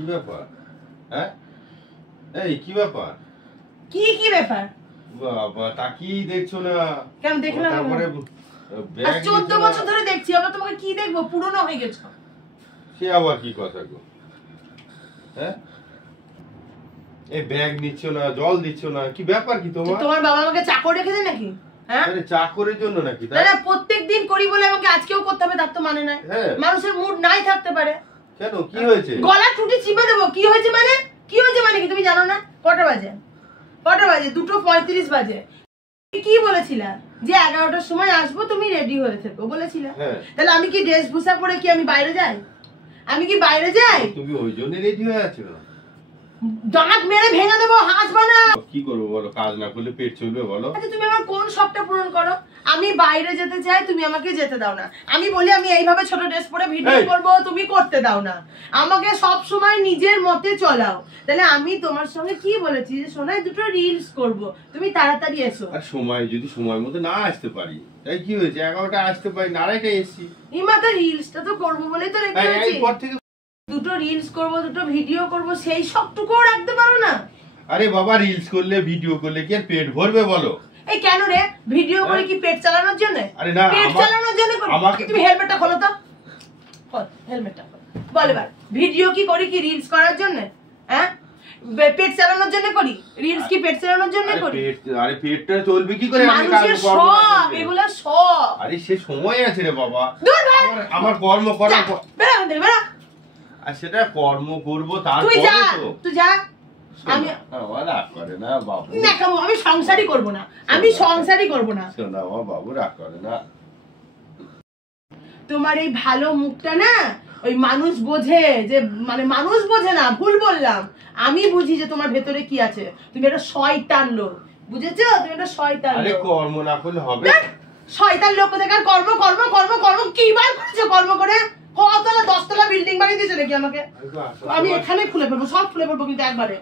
কি ব্যাপার? হ্যাঁ এই কি ব্যাপার? কি ব্যাপার? বাবা তাকিয়ে দেখছো না কেন দেখলাম? তারপরে 14 বছর ধরে দেখছি, আবার তোমাকে কি দেখবো? পুরনো হয়ে গেছো। সে আবার কি কথা গো? হ্যাঁ এই ব্যাগ নিচ্ছ না, জল দিচ্ছ না, কি ব্যাপার কি তোমার? তোমার বাবা আমাকে চাকর রেখেছে নাকি? হ্যাঁ আরে চাকরের জন্য নাকি? না প্রত্যেকদিন করি বলে আমাকে আজকেও করতে হবে তার তো মানে নাই। মানুষের মুড নাই থাকতে পারে। কেন কি হয়েছে? গলা টুটি চিপে দেবো। কি হয়েছে মানে? কি হয়েছে মানে কি তুমি জানো না? কটা বাজে? 2:35 বাজে। কি বলেছিলা যে 11টার সময় আসবো, তুমি রেডি হয়ে থেকো বলেছিলা। তাহলে আমি কি ড্রেস ভুসা পরে কি আমি বাইরে যাই? আমি কি বাইরে যাই? তুমি ওই জন্য রেডি হয়ে আছো? দাঁত মেরে ভেঙে দেবো, হাসবা না। কি করবো বলো? কাজ না করলে পেট চলবে বলো? আচ্ছা তুমি আমার কোন শখটা পূরণ করো? আমি বাইরে যেতে চাই, তুমি আমাকে যেতে দাও না। আমি বলি আমি এইভাবে ছোট ড্রেস পরে ভিডিও করব, তুমি করতে দাও না। আমাকে সব সময় নিজের মতে চলাও। তাহলে আমি তোমার সঙ্গে কি বলেছি যে সোনাই দুটো রিলস করব, তুমি তাড়াতাড়ি এসো। আর সময় যদি সময় মতো না আসতে পারি তাই কি হয়েছে? 11টা আসতে পারি না, 2:30টায় এসেছি। ইমাতা রিলসটা তো করব বলেই তো রেখেছি। এরপর থেকে দুটো রিলস করব, দুটো ভিডিও করব, সেই সবটুকুও রাখতে পারো না? আরে বাবা রিলস করলে ভিডিও করলে কি আর পেট ভরবে বলো? এই কেন রে? ভিডিও করে কি পেট চালানোর জন্য? আরে না, পেট চালানোর জন্য করি। তুমি হেলমেটটা খোলো তো। খোল হেলমেটটা খোল। বল এবার ভিডিও কি করি কি রিলস করার জন্য? হ্যাঁ পেট চালানোর জন্য করি? রিলস কি পেট চালানোর জন্য করি? আরে পেটটা চলবে কি করে? মানুষের শখ এগুলা, শখ। আরে সে সময় আছে রে বাবা। আমার কর্ম করার পর বেরা। আর সেটা কর্ম করব তারপরে তো। তুই যা। আমি রাগ করে না বাবু। না কামো, আমি সংসারই করব না। আমি সংসারই করব না। শোনা বাবু রাগ করে না। তোমার এই ভালো মুখটা না ওই মানুষ বোঝে যে, মানে মানুষ বোঝে না, ভুল বললাম। আমি বুঝি যে তোমার ভেতরে কি আছে। তুমি একটা শয়তান লোক, বুঝেছো? তুমি একটা শয়তান লোক। আরে কর্ম না করলে হবে? শয়তান লোক কোথাকার। কর্ম কর্ম কর্ম কর্ম কি বার করেছো? কর্ম করে কতলা 10 তলা বিল্ডিং বানিয়ে দিয়েছো নাকি আমাকে? আমি এখানে খুলে ফেলবো, সব খুলে ফেলবো কিন্তু একবারে।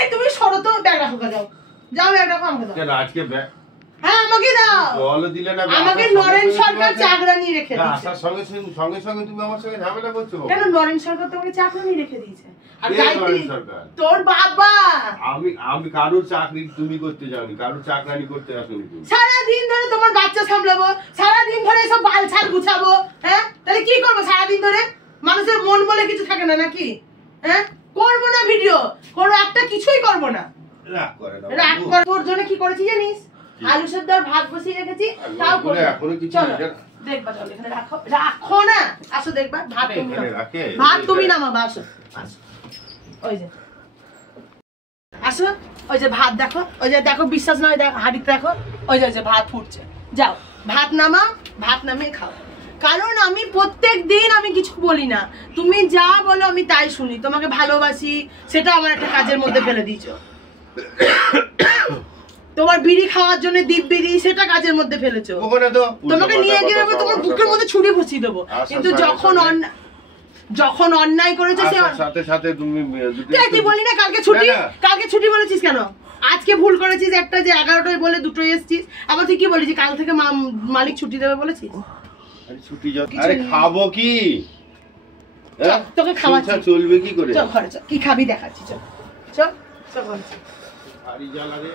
এই তুমি সরো তো, ব্যাগ রাখো, যাও যাও, ব্যাগ রাখো, আমাকে দাও। কেন আজকে ব্যাগ? হ্যাঁ আমাকে দাও। বলো দিলে না। আমাকে নরেন সরকার চাকরানি রেখে দিয়েছে। আসার সঙ্গে সঙ্গে তুমি আমার সঙ্গে ঝামেলা করছো কেন? নরেন সরকার তোমাকে চাকরানি রেখে দিয়েছে। আর গায়ত্রী সরকার তোর বাবা। আমি কারোর চাকরি তুমি করতে যাওনি, কারোর চাকরানি করতে আসোনি তুমি। সারা দিন ধরে তোমার বাচ্চা সামলাবো, সারা দিন ধরে সব বালছাল গুছাবো। হ্যাঁ তাহলে কি করবো সারা দিন ধরে? মানুষের মন বলে কিছু থাকে না নাকি? হ্যাঁ করবো না ভিডিও, করবো একটা, কিছুই করবো না। রাগ করে না। রাগ করে তোর জন্য কি করেছি জানিস? আলু সেদ্ধ আর ভাত বসিয়ে রেখেছি, তাও করে এখনো কিছু দেখবা। চল এখানে রাখো, রাখো না, আসো দেখবা। ভাত তুমি রাখে, ভাত তুমি নামাবা, আসো আসো। ওই যে আসো, ওই যে ভাত দেখো, ওই যে দেখো, বিশ্বাস নয় দেখো, হাঁড়িতে দেখো, ওই যে ভাত ফুটছে। যাও ভাত নামাও, ভাত নামিয়ে খাও। কারণ আমি প্রত্যেক দিন আমি কিছু বলি না, তুমি যা বলো আমি তাই শুনি। তোমাকে ভালোবাসি সেটা আমার একটা কাজের মধ্যে ফেলে দিয়েছো। তোমার বিড়ি খাওয়ার জন্য দীপ বিড়ি, সেটা কাজের মধ্যে ফেলেছো। তোমাকে নিয়ে গিয়ে তোমার বুকের মধ্যে ছুরি বসিয়ে দেবো। কিন্তু যখন অন্যায় করেছো সাথে সাথে তুমি তুই বলি না কালকে ছুটি বলেছিস কেন? আজকে ভুল করেছিস একটা, যে 11টায় বলে 2টোয় এসেছিস। আবার তুই কি বলেছিস কাল থেকে মালিক ছুটি দেবে বলেছিস? ছুটি আরে খাবো কি? তোকে খাওয়াচ্ছি, চলবে কি করে? চল ঘরে চল, কি খাবি দেখাচ্ছি, চল চল চল ঘরে চল। আরে যা লাগে